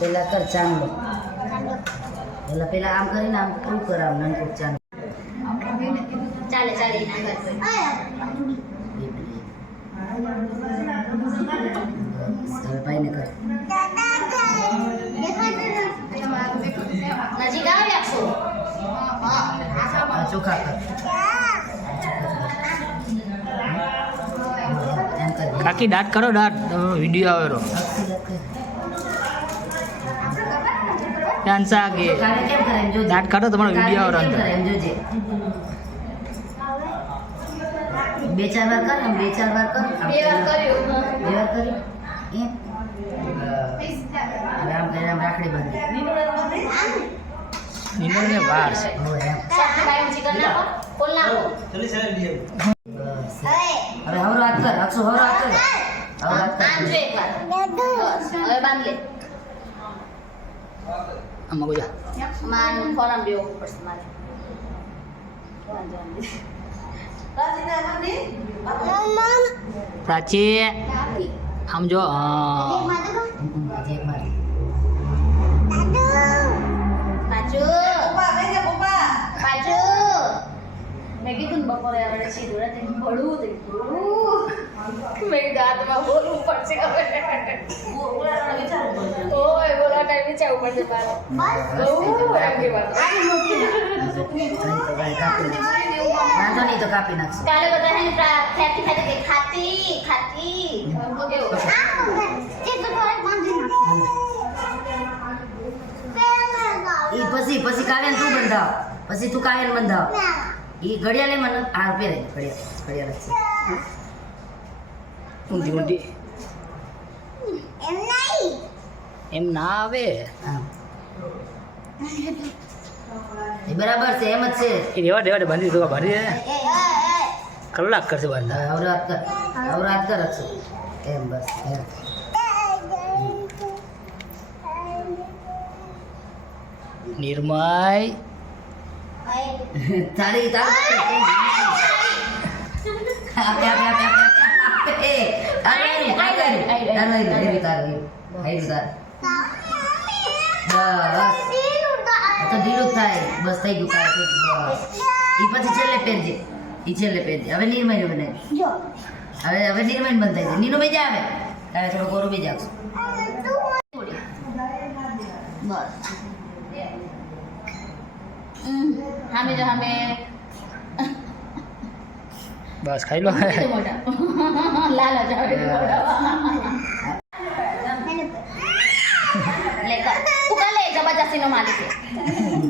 પેલા કર ચાંદલો પેલા આમ કરીને આમ શું કર આમ નાનકું ચાંદ ચાલે ચાલે હવે ભાઈને કર નજીક આવી આપશો ચોખા કર એમ કર કાકી દાંત કરો દાંત વિડીયો આવેલો ડાન્સ આગે કેમ કરે એમ જોજે. દાંત કાઢો તમારો વિડીયો આવેલો કેમ અંદર કરે એમ જોજે. બે ચાર વાર કર એમ બે ચાર વાર કર બે વાર કર્યું બે વાર કરી એમ હવે આમ કરીને આમ રાખડી બાંધી નિમોને વાર છે હો એમ કાઈ ચિકન નાખો કોલ નાખો બસ હવે હવરો હાથ કર અક્ષુ હવરો હાથ કર હવરો હાથ કર આમ જો એકવાર બસ હવે બાંધ લે આમાં કોઈ માન ફોરમ દેવો પડશે મારે પ્રાચી આમ જો હજી એક મારી પાછો પાછો મેં કીધું ને બપોરે આવડે છે દોડા તે ભળવું તે મેં દાંતમાં બોલવું પડશે હવે ઓય બોલા ટાઈમ વિચારવું પડશે મારે એમ કે વાત વાંધો નહીં તો કાપી નાખશું કાલે બધા હે ને ખાતી ખાતી કે ખાતી ખાતી એવું ઈ પછી કાવ્યાને તું બંધાવ પછી તું કાવ્યાને બંધાવ ઈ ઘડિયાળે મને હાર પહેરે ઘડિયાળ છે ઊંધી ઊંધી એમ ના આવે હા એ બરાબર છે એમ જ છે એ રેવા બાંધી દો ભારી દે કલાક કરશે બાંધા અવરાત કર અક્ષુ એમ બસ એમ નિર્મય તારી ઢીલું થાય બસ થઈ ગયું બસ ઈ પછી છેલ્લે પહેરજે હવે નિર્મય બનાવી હવે નિર્મય બંધ થઈ જાય નીનો બીજા આવે તારે થોડો ગોરો બીજા આવશે બસ હામે જો હામે બસ ખાઈ લો મોટા લાલા જાવે મોટા લે કર તું કા લે જબરદસ્તી નો માલિક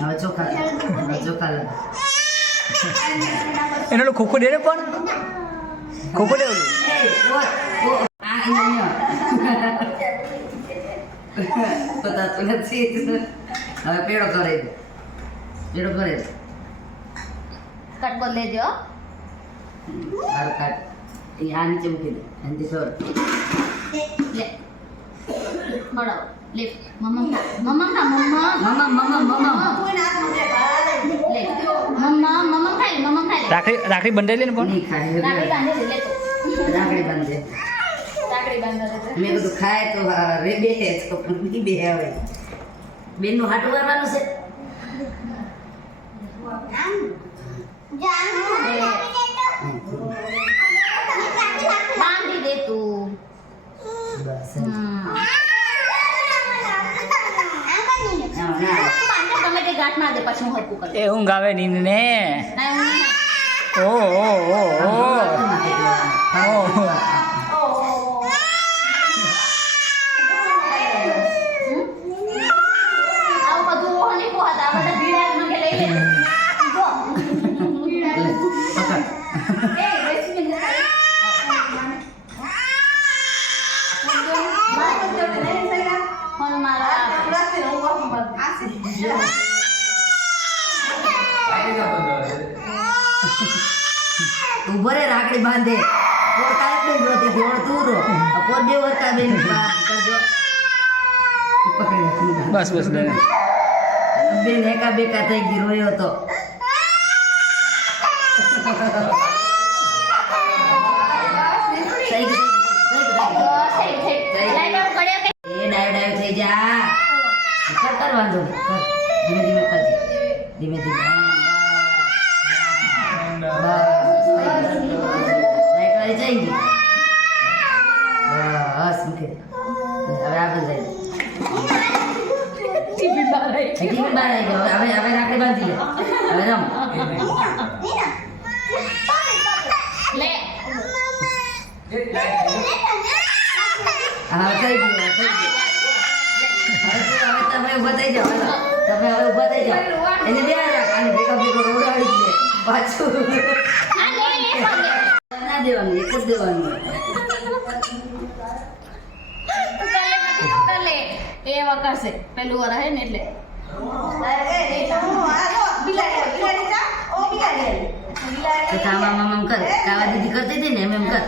હવે ચોખા લગા એનો ખોખો દે ને પણ ખોખો દે ઓલું પતાતું નથી હવે પેડો કરે કટ બોલ લેજો હાર કાટ એ આ નીચે મૂકી દે એનાથી સર લે બરાબર લે મમ્મા લે મમ્મા ખાઈ રાખડી બંધાઈ લે ને પણ નહીં ખાય રાખડી બાંધે લે રાખડી બાંધે રાખડી બાંધે મેં કીધું ખાય તો રે બે તો નહીં બે આવે બેનનું હાટું કરવાનું છે બાંધી દે તું બસ તમે તે ગાંઠ ના દે પછી હું હરકું કરું એ ઊંઘ આવે નીંદ ને ના હું નહીં. ઓ આવું બધું ઓહ નહીં પોહાતા. આ બધા ભીડા મને લઈ લે. જો. એ, રેસીપી નથી. ફોન મારા. ઉભો રે રાખડી બાંધે પોર કાલે બેન રોતી ગોળ તું રો પોર બે વરતા બેન કરજો બસ બસ લે બેન એકા બેકા થઈ ગઈ રોયો તો થઈ ગઈ એ ડાયો થઈ જા કર વાંધો નહીં કર ધીમે ધીમે કરજે ધીમે ધીમે લાઈટ વાળી જઈ ગઈ બસ મૂકે હવે આગળ જાય ટીવી બહાર આવી ગયો હવે રાખડી બાંધી લે હવે રમ લે હા થઈ ગયું હવે તમે ઊભા થઈ જાઓ તમે હવે ઊભા થઈ જાઓ એને બે રાખ અને ભેગા રોડાડી દે પાછું ના દેવાનું એક જ દેવાનું એ વકાશે પેલું વર હે ને એટલે તો કામા મામા કર કાવા દીદી કરતી હતી ને એમ કર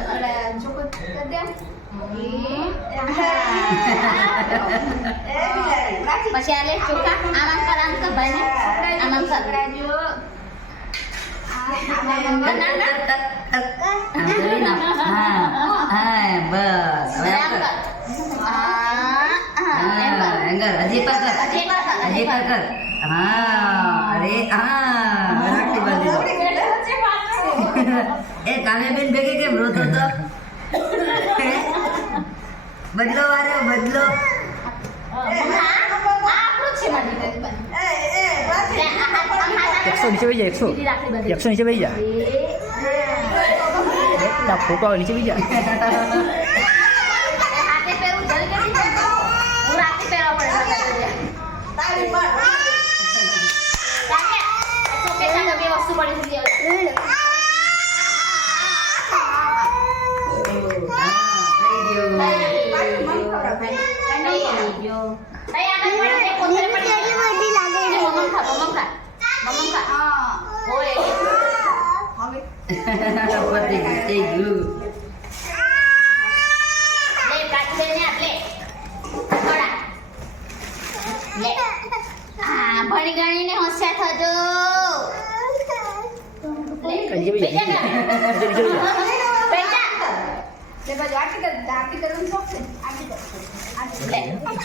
પછી આ લે ચોખા આમ કર ભાઈ ને આમ કર બસ હજી પર કર હા અરે હા રાખડી બાંધી દો એ કાલે બેન ભેગી કેમ રોતો તો બદલો વારે બદલો એકસો નીચે બેસી જા 100 નીચે બેસી જા ફોટો આવે નીચે બેસી જા ભણી ગણીને હોશિયાર થજો નીચે બેસી જા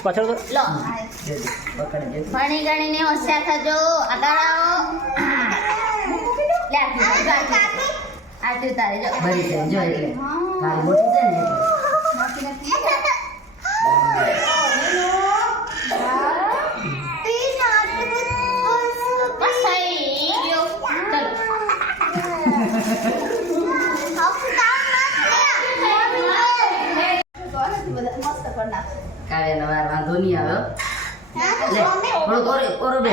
પાછળ તો લો ભણી ગણીને હોશિયાર થજો આગળ આવો લે આટલી ઉતારે જો ભરી છે જો એટલે મારી મોટી છે ને બસ થઈ ગયો કાવ્યાનો વાર વાંધો નહીં આવ્યો લે થોડો કોરો બે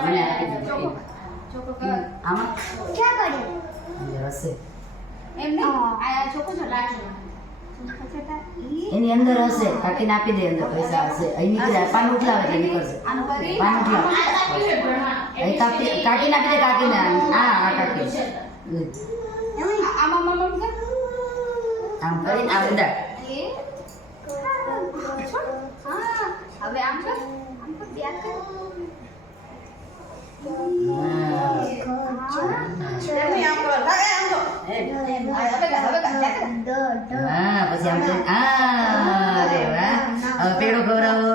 મને આપી દીધું આમાં હશે એની અંદર હશે કાકીને આપી દે અંદર પૈસા હશે અહીં નીકળે પાન ઉઠલાવે એટલે નીકળશે પાન ઉઠલાવે અહીં કાકીને આપી દે કાકીને હા કાકી આમ કરીને આ બધા હવે આમ કર હા પછી આમ કરીને અરે વાહ હવે પેડો ખવડાવો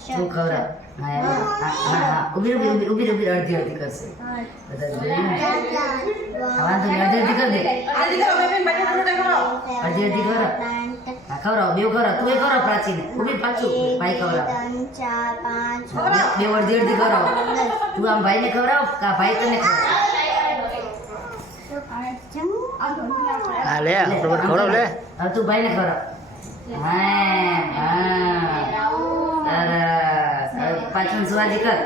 શું ખવડાવ હા ઉભી અડધી કરશે બધા જોયું ને વાંધો નહીં અડધી કરી દે અડધી કરો હા ખવડાવો બે કરો તું એ કરો પ્રાચીને ઉભી પાછું ભાઈ ખવડાવ બે અડધી કરાવો તું આમ ભાઈને ખવડાવ કા ભાઈ તને હા લે ખવડાવ લે હવે તું ભાઈને ખવડાવ સરસ પાછળ સુવાજી કર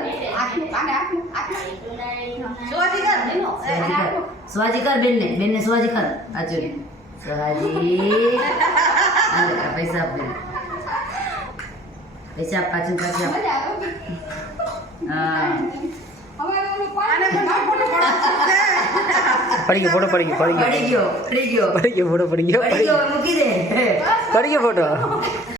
સુવાજી કર બેનને સુવાજી કર આજુ સુવાજી પૈસા આપ પૈસા આપ પાછળ હા પડી ગયો ફોટો પડી ગયો પડી ગયો પડી ગયો ફોટો પડી ગયો મૂકી દે પડી ગયો ફોટો